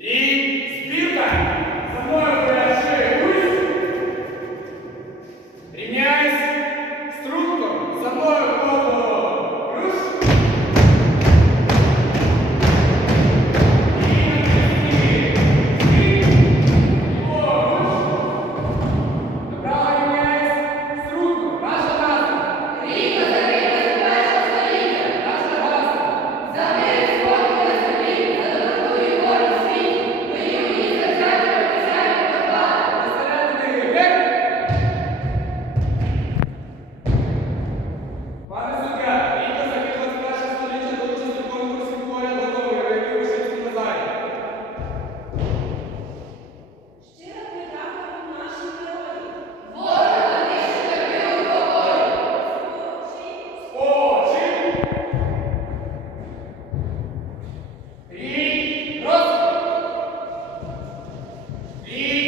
E espírita. Be